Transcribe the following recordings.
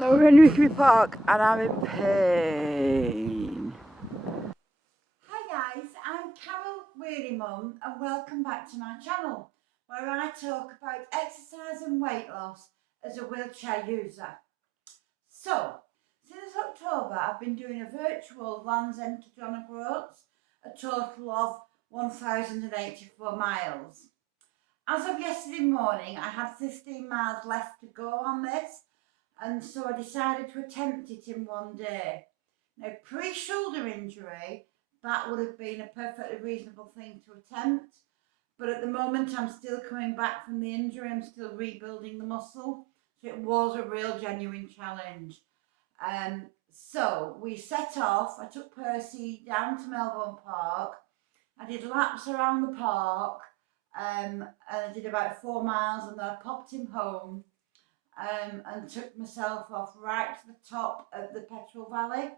Now we're in Rickley Park and I'm in pain. Hi guys, I'm Carol Weary Mum and welcome back to my channel where I talk about exercise and weight loss as a wheelchair user. So, since October I've been doing a virtual Land's End to John O Groats, a total of 1,084 miles. As of yesterday morning I had 15 miles left to go on this, and so I decided to attempt it in one day. Now, pre-shoulder injury, that would have been a perfectly reasonable thing to attempt, but at the moment I'm still coming back from the injury, I'm still rebuilding the muscle, so it was a real genuine challenge. So we set off, I took Percy down to Melbourne Park, I did laps around the park, and I did about 4 miles and then I popped him home, and took myself off right to the top of the Petrol Valley,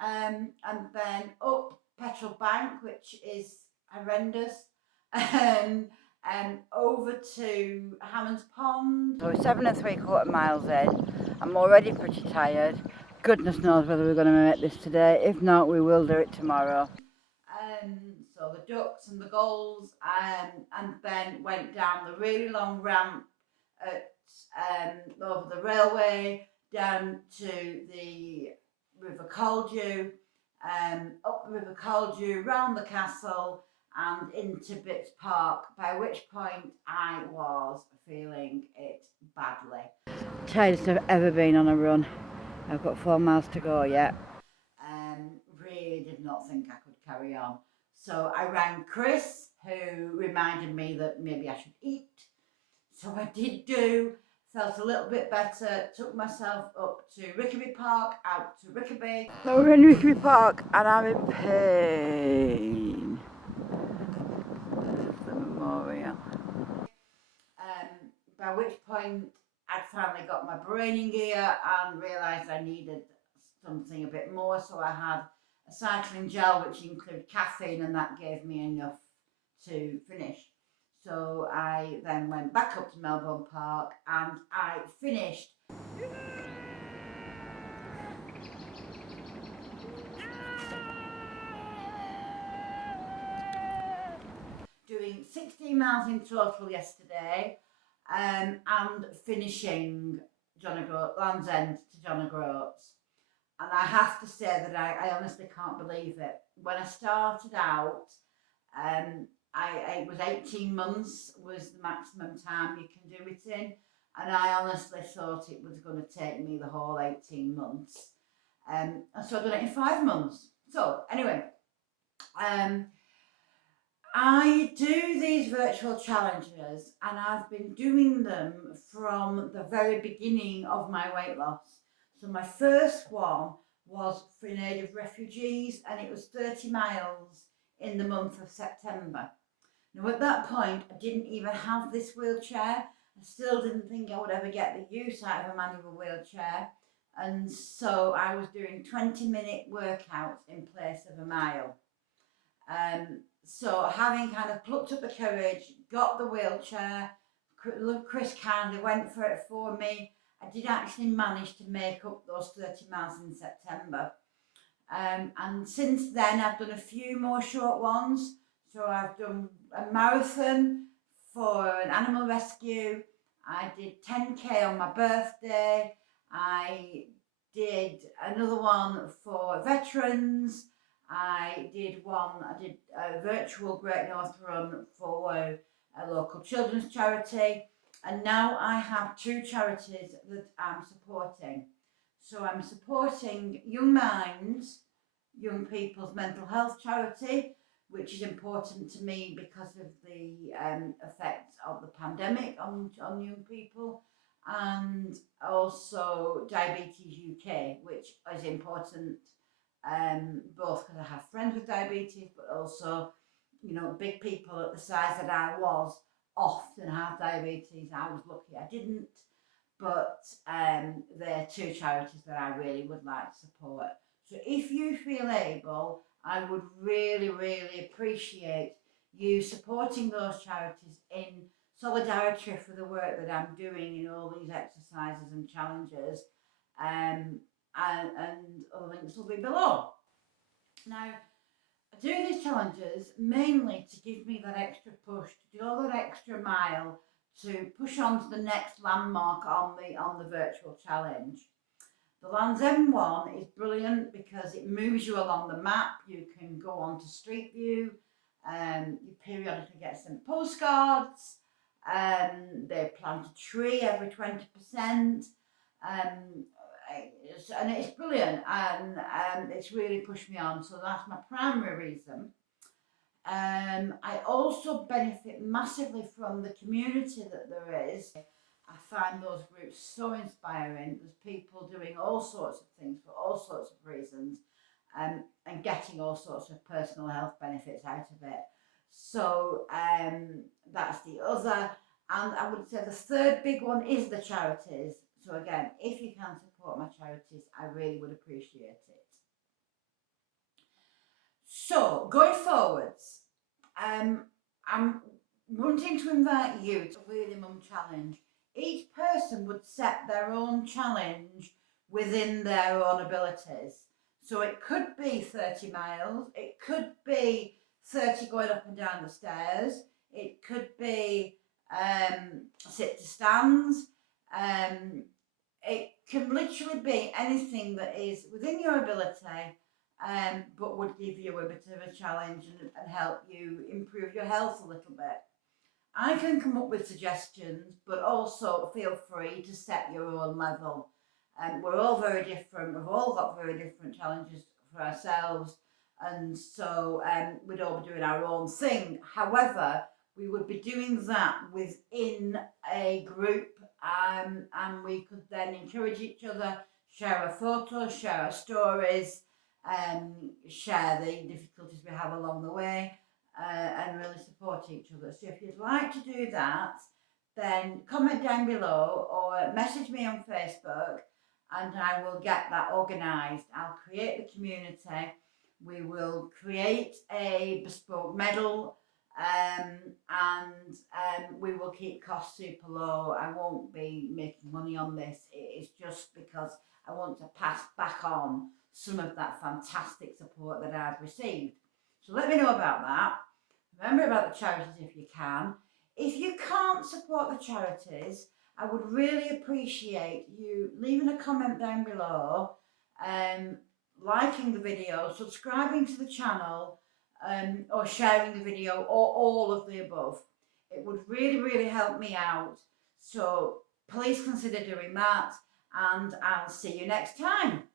and then up Petrol Bank, which is horrendous, and over to Hammond's Pond. So we're 7 3/4 miles in. I'm already pretty tired. Goodness knows whether we're going to make this today. If not, we will do it tomorrow. So the ducks and the gulls, and then went down the really long ramp at, over the railway down to the River Caldew, up the River Caldew, round the castle and into Bitts Park, by which point I was feeling it badly. Tiredest I've ever been on a run. I've got 4 miles to go yet. Really did not think I could carry on. So I rang Chris, who reminded me that maybe I should eat. So I did do, felt a little bit better, took myself up to Rickaby Park, out to Rickaby. Now we're in Rickley Park and I'm in pain. There's the memorial. By which point I'd finally got my brain in gear and realised I needed something a bit more. So I had a cycling gel which included caffeine, and that gave me enough to finish. So I then went back up to Melbourne Park and I finished doing 16 miles in total yesterday, and finishing Land's End to John O Groats. And I have to say that I honestly can't believe it. When I started out, it was 18 months was the maximum time you can do it in, and I honestly thought it was going to take me the whole 18 months. And so I've done it in 5 months. So anyway, I do these virtual challenges and I've been doing them from the very beginning of my weight loss. So my first one was for in aid of refugees, and it was 30 miles in the month of September. Now at that point I didn't even have this wheelchair. I still didn't think I would ever get the use out of a manual wheelchair, and so I was doing 20-minute workouts in place of a mile. So having kind of plucked up the courage, got the wheelchair, Chris kindly went for it for me. I did actually manage to make up those 30 miles in September. And since then I've done a few more short ones. So I've done a marathon for an animal rescue. I did 10k on my birthday. I did another one for veterans. I did a virtual Great North Run for a local children's charity, and now I have 2 charities that I'm supporting. So I'm supporting Young Minds, young people's mental health charity, which is important to me because of the effects of the pandemic on young people, and also Diabetes UK, which is important, both because I have friends with diabetes, but also, big people at the size that I was often have diabetes. I was lucky I didn't, but they're 2 charities that I really would like to support. So if you feel able, I would really, really appreciate you supporting those charities in solidarity for the work that I'm doing in all these exercises and challenges. and other links will be below. Now, I do these challenges mainly to give me that extra push, to do that extra mile, to push on to the next landmark on the virtual challenge. The Land's End one is brilliant because it moves you along the map. You can go on to Street View, you periodically get some postcards, they plant a tree every 20%, and it's brilliant, and it's really pushed me on. So that's my primary reason. I also benefit massively from the community that there is. I find those groups so inspiring. There's people doing all sorts of things for all sorts of reasons, and getting all sorts of personal health benefits out of it. So that's the other. And I would say the third big one is the charities. So again, if you can support my charities, I really would appreciate it. So going forwards, I'm wanting to invite you to the Wheelie Mum Challenge. Each person would set their own challenge within their own abilities. So it could be 30 miles, it could be 30 going up and down the stairs, it could be sit to stands, it can literally be anything that is within your ability, but would give you a bit of a challenge and help you improve your health a little bit. I can come up with suggestions, but also feel free to set your own level. We're all very different, we've all got very different challenges for ourselves, and so we'd all be doing our own thing. However, we would be doing that within a group, and we could then encourage each other, share our photos, share our stories, share the difficulties we have along the way, and really support each other. So if you'd like to do that, then comment down below or message me on Facebook, and I will get that organised. I'll create the community. We will create a bespoke medal, and we will keep costs super low. I won't be making money on this. It's just because I want to pass back on some of that fantastic support that I've received. So let me know about that. Remember about the charities if you can. If you can't support the charities, I would really appreciate you leaving a comment down below, liking the video, subscribing to the channel, or sharing the video, or all of the above. It would really, really help me out. So please consider doing that, and I'll see you next time.